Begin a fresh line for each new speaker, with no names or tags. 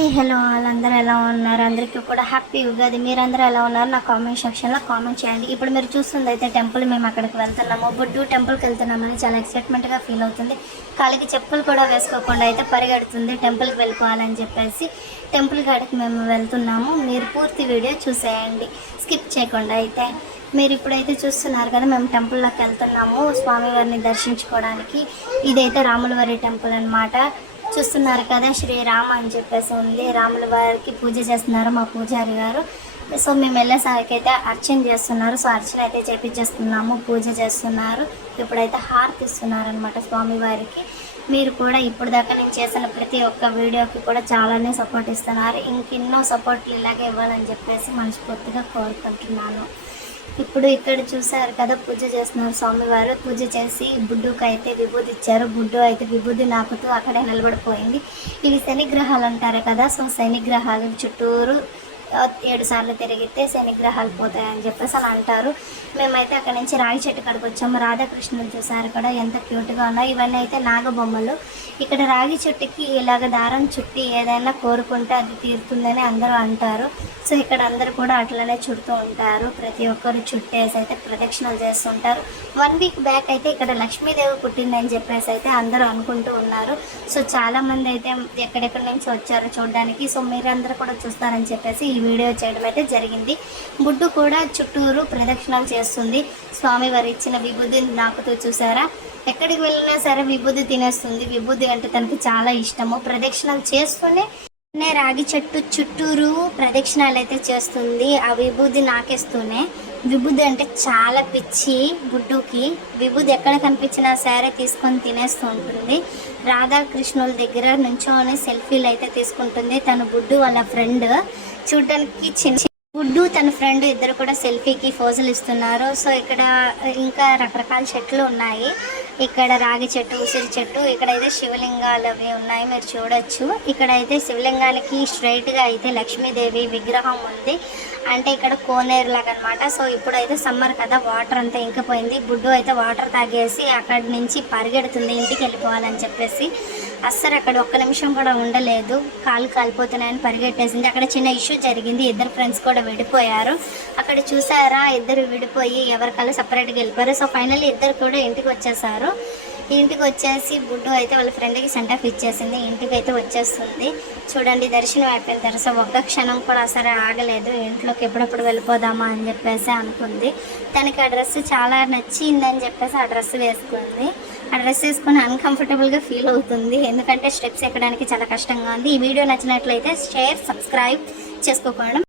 Hi hello వాళ్ళందరూ ఎలా ఉన్నారు? అందరికీ కూడా హ్యాపీ ఉగాది. మీరందరూ ఎలా ఉన్నారు? నా కామెంట్ సెక్షన్లో కామెంట్ చేయండి. ఇప్పుడు మీరు చూస్తుంది అయితే టెంపుల్ మేము అక్కడికి వెళ్తున్నాము. బుడ్డు టెంపుల్కి వెళ్తున్నామని చాలా ఎక్సైట్మెంట్గా ఫీల్ అవుతుంది. కాలికి చెప్పులు కూడా వేసుకోకుండా అయితే పరిగెడుతుంది. టెంపుల్కి వెళ్ళిపోవాలని చెప్పేసి టెంపుల్ కాడికి మేము వెళ్తున్నాము. మీరు పూర్తి వీడియో చూసేయండి. స్కిప్ చేయకుండా అయితే. మీరు ఇప్పుడైతే చూస్తున్నారు కదా మేము టెంపుల్లోకి వెళ్తున్నాము. స్వామివారిని దర్శించుకోవడానికి ఇదైతే రాములవారి టెంపుల్ అన్నమాట. చూస్తున్నారు కదా శ్రీరామ అని చెప్పేసి ఉంది. రాముల వారికి పూజ చేస్తున్నారు మా పూజారి గారు. సో మేము వెళ్ళేసరికి అయితే అర్చన చేస్తున్నారు. సో అర్చన అయితే చేపించేస్తున్నాము పూజ చేస్తున్నారు. ఇప్పుడైతే హారతి ఇస్తున్నారు అనమాట స్వామివారికి మీరు కూడా ఇప్పుడు దాకా నేను చేసిన ప్రతి ఒక్క వీడియోకి కూడా చాలానే సపోర్ట్ ఇస్తున్నారు. ఇంకెన్నో సపోర్ట్లు ఇలాగే ఇవ్వాలని చెప్పేసి మనస్ఫూర్తిగా కోరుకుంటున్నాను. ఇప్పుడు ఇక్కడ చూసారు కదా పూజ చేస్తున్నారు స్వామివారు. పూజ చేసి బుడ్డుకు అయితే విభూది ఇచ్చారు. బుడ్డు అయితే విభూది నాకుతూ అక్కడే నిలబడిపోయింది. ఇవి శని గ్రహాలు అంటారు కదా సో శనిగ్రహాలు చుట్టూరు ఏడు సార్లు తిరిగితే శనిగ్రహాలు పోతాయని చెప్పేసి అని అంటారు. మేమైతే అక్కడ నుంచి రాగి చెట్టు కాడికి వచ్చాము. రాధాకృష్ణులు చూసారు కూడా ఎంత క్యూట్గా ఉన్నాయి. ఇవన్నీ అయితే నాగబొమ్మలు. ఇక్కడ రాగి చెట్టుకి ఇలాగ దారం చుట్టి ఏదైనా కోరుకుంటే అది తీరుతుందని అందరూ అంటారు. సో ఇక్కడ అందరూ కూడా అట్లనే చుడుతూ ఉంటారు. ప్రతి ఒక్కరు చుట్టేసి అయితే ప్రదక్షిణలు చేస్తుంటారు వన్ వీక్ బ్యాక్ అయితే ఇక్కడ లక్ష్మీదేవి పుట్టిందని చెప్పేసి అయితే అందరూ అనుకుంటూ ఉన్నారు. సో చాలామంది అయితే ఎక్కడెక్కడి నుంచి వచ్చారు చూడడానికి. సో మీరందరూ కూడా చూస్తారని చెప్పేసి ఈ వీడియో చేయడం అయితే జరిగింది. బుడ్డు కూడా చుట్టూరు ప్రదక్షిణలు చేస్తుంది. స్వామివారు ఇచ్చిన విభూతిని నాకుతూ చూసారా? ఎక్కడికి వెళ్ళినా సరే విభూతి తినేస్తుంది. విభూతి అంటే తనకి చాలా ఇష్టము. ప్రదక్షిణలు చేస్తూనే నే రాగి చెట్టు చుట్టూరు ప్రదక్షిణాలు అయితే చేస్తుంది. ఆ విభూది నాకేస్తూనే. విభూది అంటే చాలా పిచ్చి బుడ్డుకి విభూది ఎక్కడ కనిపించినా సరే తీసుకొని తినేస్తూ ఉంటుంది. రాధాకృష్ణుల దగ్గర నుంచోని సెల్ఫీలు అయితే తీసుకుంటుంది. తన గుడ్డు వాళ్ళ ఫ్రెండ్. చూడడానికి చిన్న గుడ్డు తన ఫ్రెండ్ ఇద్దరు కూడా సెల్ఫీకి ఫోజులు ఇస్తున్నారు. సో ఇక్కడ ఇంకా రకరకాల చెట్లు ఉన్నాయి. ఇక్కడ రాగి చెట్టు ఉసిరి చెట్టు ఇక్కడైతే శివలింగాలు అవి ఉన్నాయి. మీరు చూడొచ్చు. ఇక్కడైతే శివలింగానికి స్ట్రైట్గా అయితే లక్ష్మీదేవి విగ్రహం ఉంది. అంటే ఇక్కడ కోనేరు లాగా అనమాట సో ఇప్పుడైతే సమ్మర్ కదా వాటర్ అంతా ఇంకిపోయింది. బుడ్డు అయితే వాటర్ తాగేసి అక్కడి నుంచి పరిగెడుతుంది ఇంటికి వెళ్ళిపోవాలని చెప్పేసి. అస్సలు అక్కడ ఒక్క నిమిషం కూడా ఉండలేదు. కాలు కాలిపోతున్నాయని పరిగెట్టేసింది. అక్కడ చిన్న ఇష్యూ జరిగింది. ఇద్దరు ఫ్రెండ్స్ కూడా విడిపోయారు. అక్కడ చూసారా? ఇద్దరు విడిపోయి ఎవరికల్లా సపరేట్గా వెళ్ళిపోయారు. సో ఫైనల్లీ ఇద్దరు కూడా ఇంటికి వచ్చేసారు. ఇంటికి వచ్చేసి బుడ్డు అయితే వాళ్ళ ఫ్రెండ్కి సెంట్ ఆఫ్ ఇచ్చేసింది ఇంటికి అయితే వచ్చేస్తుంది. చూడండి దర్శనం అయిపోయిన తర్వాత ఒక్క క్షణం కూడా అసలు ఆగలేదు. ఇంట్లోకి ఎప్పుడప్పుడు వెళ్ళిపోదామా అని చెప్పేసి అనుకుంది. తనకి ఆ డ్రెస్ చాలా నచ్చిందని చెప్పేసి ఆ డ్రెస్ వేసుకుంది. ఆ డ్రెస్ వేసుకుని అన్కంఫర్టబుల్గా ఫీల్ అవుతుంది. ఎందుకంటే స్టెప్స్ ఎక్కడానికి చాలా కష్టంగా ఉంది. ఈ వీడియో నచ్చినట్లయితే షేర్ సబ్స్క్రైబ్ చేసుకోకుండా